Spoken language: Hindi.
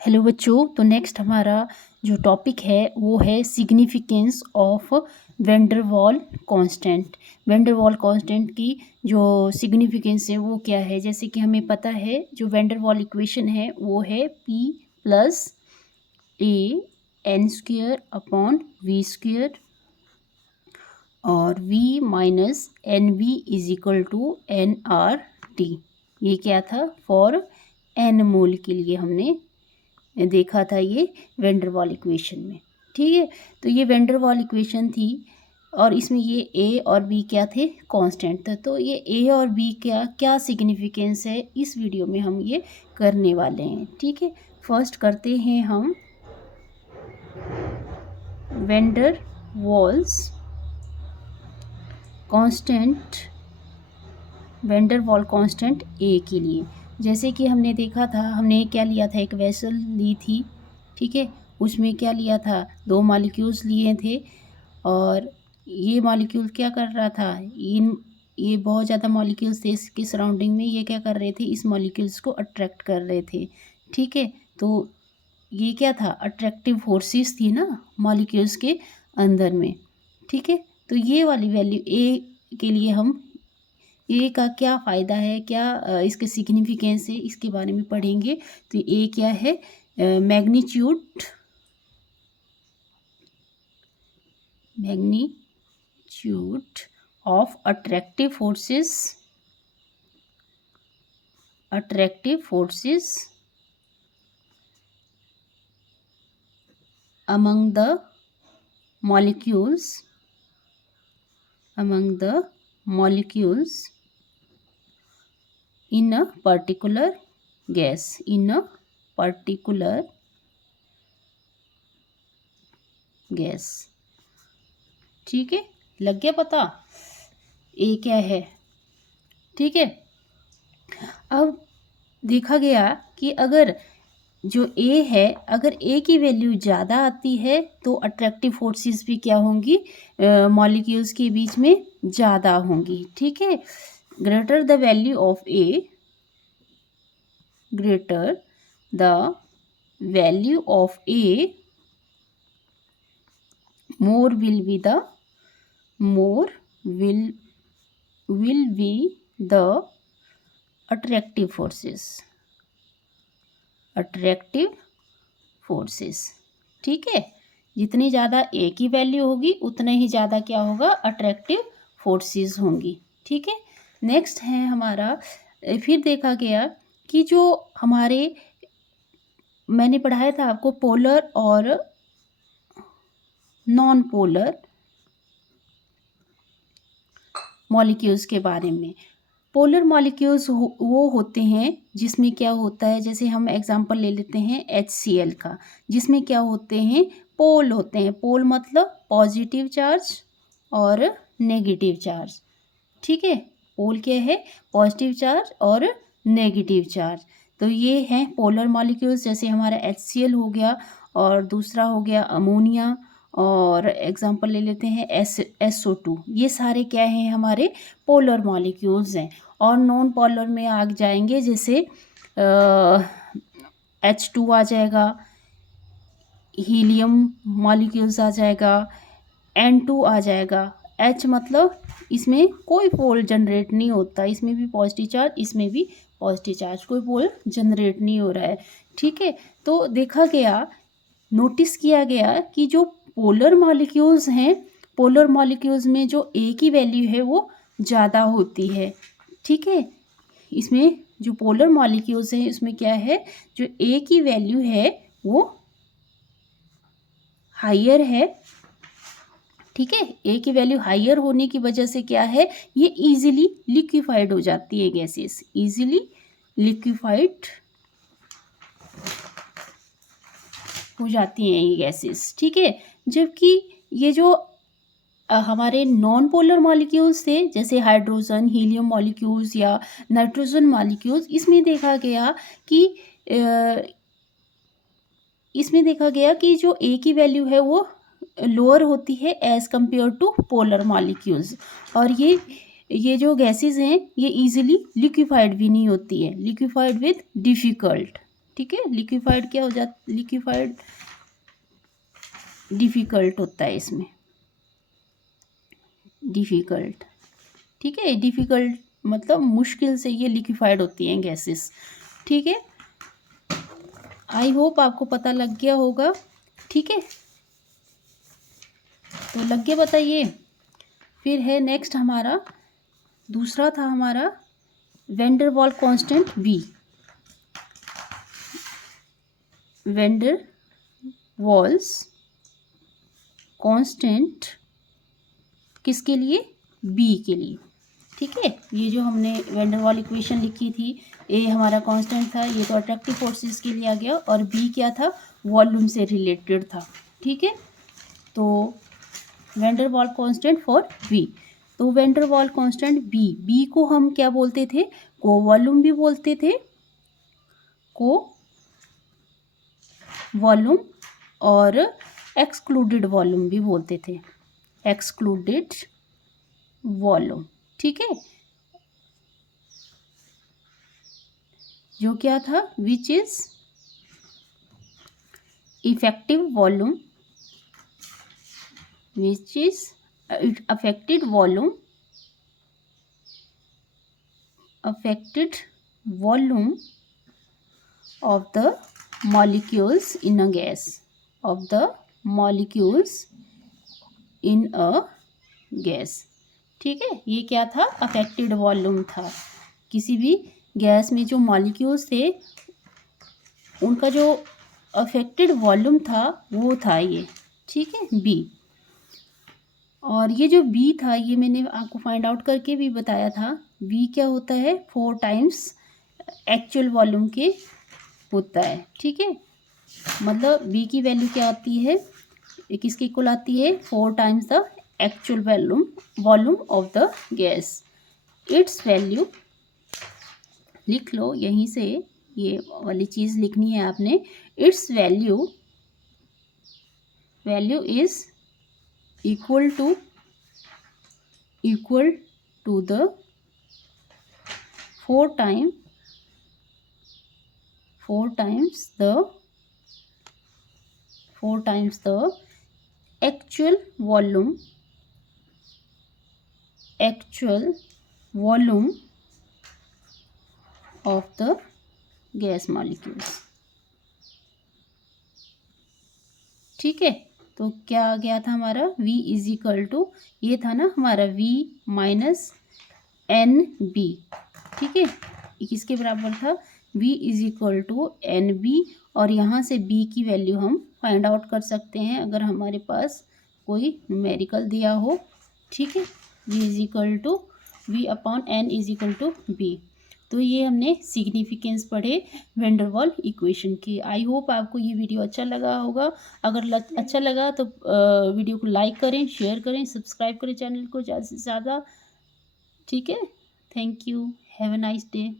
हेलो बच्चों, तो नेक्स्ट हमारा जो टॉपिक है वो है सिग्निफिकेंस ऑफ वैन डर वाल कांस्टेंट। वैन डर वाल कांस्टेंट की जो सिग्निफिकेंस है वो क्या है। जैसे कि हमें पता है जो वैन डर वाल इक्वेशन है वो है P plus a n square upon V square और V minus n V is equal to n R T. ये क्या था, फॉर एन मोल के लिए हमने देखा था ये वैन डर वाल इक्वेशन में। ठीक है, तो ये वैन डर वाल इक्वेशन थी और इसमें ये ए और बी क्या थे, कांस्टेंट था। तो ये ए और बी क्या क्या सिग्निफिकेंस है इस वीडियो में हम ये करने वाले हैं। ठीक है, फर्स्ट करते हैं हम van der Waals constant, van der वाल कांस्टेंट ए के लिए। जैसे कि हमने देखा था, हमने क्या लिया था, एक वेसल ली थी। ठीक है, उसमें क्या लिया था, दो मॉलिक्यूल्स लिए थे और ये मॉलिक्यूल क्या कर रहा था, ये बहुत ज़्यादा मॉलिक्यूल्स थे इसके सराउंडिंग में, ये क्या कर रहे थे, इस मॉलिक्यूल्स को अट्रैक्ट कर रहे थे। ठीक है, तो ये क्या था, अट्रैक्टिव फोर्सेस थी ना मॉलिक्यूल्स के अंदर में। ठीक है, तो ये वाली वैल्यू ए के लिए हम ए का क्या फ़ायदा है, क्या इसके सिग्निफिकेंस है, इसके बारे में पढ़ेंगे। तो ए क्या है, magnitude of attractive forces among the molecules in a particular gas, ठीक है, लग गया पता ए क्या है। ठीक है, अब देखा गया कि अगर जो ए है, अगर ए की वैल्यू ज़्यादा आती है तो अट्रैक्टिव फोर्सेस भी क्या होंगी, मॉलिक्यूल्स के बीच में ज़्यादा होंगी। ठीक है, greater the value of A, more will be the attractive forces। ठीक है, जितनी ज़्यादा ए की वैल्यू होगी उतने ही ज़्यादा क्या होगा, अट्रैक्टिव फोर्सेस होंगी। ठीक है, नेक्स्ट है हमारा, फिर देखा गया कि जो हमारे, मैंने पढ़ाया था आपको पोलर और नॉन पोलर मॉलिक्यूल्स के बारे में। पोलर मॉलिक्यूल्स वो होते हैं जिसमें क्या होता है, जैसे हम एग्जांपल ले लेते हैं HCl का, जिसमें क्या होते हैं, पोल होते हैं। पोल मतलब पॉजिटिव चार्ज और नेगेटिव चार्ज। ठीक है, पोल क्या है, पॉजिटिव चार्ज और नेगेटिव चार्ज। तो ये हैं पोलर मॉलिक्यूल्स, जैसे हमारा HCl हो गया और दूसरा हो गया अमोनिया, और एग्जांपल ले लेते हैं SO2। ये सारे क्या हैं, हमारे पोलर मॉलिक्यूल्स हैं। और नॉन पोलर में आ जाएंगे, जैसे H2 आ जाएगा, हीलियम मॉलिक्यूल्स आ जाएगा, N2 आ जाएगा। H मतलब इसमें कोई पोल जनरेट नहीं होता, इसमें भी पॉजिटिव चार्ज, इसमें भी पॉजिटिव चार्ज, कोई पोल जनरेट नहीं हो रहा है। ठीक है, तो देखा गया, नोटिस किया गया कि जो पोलर मॉलिक्यूल्स हैं, पोलर मॉलिक्यूल्स में जो ए की वैल्यू है वो ज़्यादा होती है। ठीक है, इसमें जो पोलर मॉलिक्यूल्स हैं इसमें क्या है, जो ए की वैल्यू है वो हायर है। ठीक है, ए की वैल्यू हायर होने की वजह से क्या है, ये इजीली लिक्विफाइड हो जाती है, गैसेस इजीली लिक्विफाइड हो जाती हैं ये गैसेस। ठीक है, जबकि ये जो हमारे नॉन पोलर मॉलिक्यूल्स थे, जैसे हाइड्रोजन, हीलियम मॉलिक्यूल्स या नाइट्रोजन मॉलिक्यूल्स, इसमें देखा गया कि जो ए की वैल्यू है वो लोअर होती है as compare to polar molecules. और ये जो गैसेस हैं ये इजीली लिक्विफाइड भी नहीं होती है, लिक्विफाइड विद डिफ़िकल्ट। ठीक है। लिक्विफाइड क्या हो जाता, लिक्विफाइड डिफ़िकल्ट होता है इसमें, डिफ़िकल्ट, ठीक है। डिफ़िकल्ट मतलब मुश्किल से ये लिक्विफाइड होती हैं गैसेस, ठीक है। आई होप आपको पता लग गया होगा, ठीक है। तो लग गया, बताइए। फिर है नेक्स्ट हमारा दूसरा था हमारा van der Waals constant V. Van der Waals constant किसके लिए, बी के लिए, ठीक है। ये जो हमने वेंडर वॉल इक्वेशन लिखी थी, ए हमारा कांस्टेंट था, ये तो अट्रैक्टिव फोर्सेस के लिए आ गया, और बी क्या था, वॉल्यूम से रिलेटेड था, ठीक है। तो van der Waals constant for b, तो वेंडर वॉल कांस्टेंट बी को हम क्या बोलते थे, को वॉल्यूम भी बोलते थे, को वॉल्यूम और एक्सक्लूडेड वॉल्यूम भी बोलते थे, एक्सक्लूडेड वॉल्यूम, ठीक है। जो क्या था, which is effective volume, which is affected volume, affected volume of the molecules in a gas, of the molecules in a gas, ठीक है। ये क्या था, अफेक्टेड वॉल्यूम था, किसी भी गैस में जो मॉलिक्यूल्स थे उनका जो अफेक्टेड वॉल्यूम था वो था ये, ठीक है, बी। और ये जो बी था ये मैंने आपको फाइंड आउट करके भी बताया था, बी क्या होता है, 4 टाइम्स एक्चुअल वॉल्यूम के होता है, ठीक है। मतलब बी की वैल्यू क्या आती है, किसके इक्वल आती है, 4 times the actual volume of the gas. It's value लिख लो यहीं से, ये वाली चीज़ लिखनी है आपने। It's value is equal to the 4 times the actual volume of the gas molecules, ठीक है। तो क्या आ गया था हमारा, v इज इक्वल टू, ये था ना हमारा v माइनस एन बी, ठीक है। ये किसके बराबर था, v is equal to n b, और यहाँ से b की वैल्यू हम फाइंड आउट कर सकते हैं अगर हमारे पास कोई न्यूमेरिकल दिया हो, ठीक है। v is equal to v upon n is equal to b। तो ये हमने सिग्निफिकेंस पढ़े वेंडर वॉल इक्वेशन की। आई होप आपको ये वीडियो अच्छा लगा होगा। अगर अच्छा लगा तो वीडियो को लाइक करें, शेयर करें, सब्सक्राइब करें चैनल को ज़्यादा से ज़्यादा, ठीक है। Thank you, have a nice day.